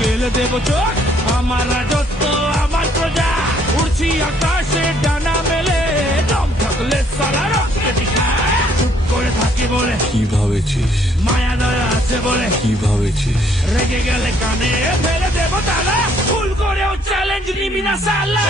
গেলে দেব চোখ। আমার রাজত্ব আমার প্রজা, উড়ছি আকাশে ডানা মেলে, দম থাকলে সারা রক্তে দিখা। চুপ করে থাকি বলে কি ভাবেছিস, মায়া দয়া আছে বলে কি ভাবেছিস? রেগে গেলে কানে ফেলে দেব তালা, ভুল করেও চ্যালেঞ্জ নিবি না সালা।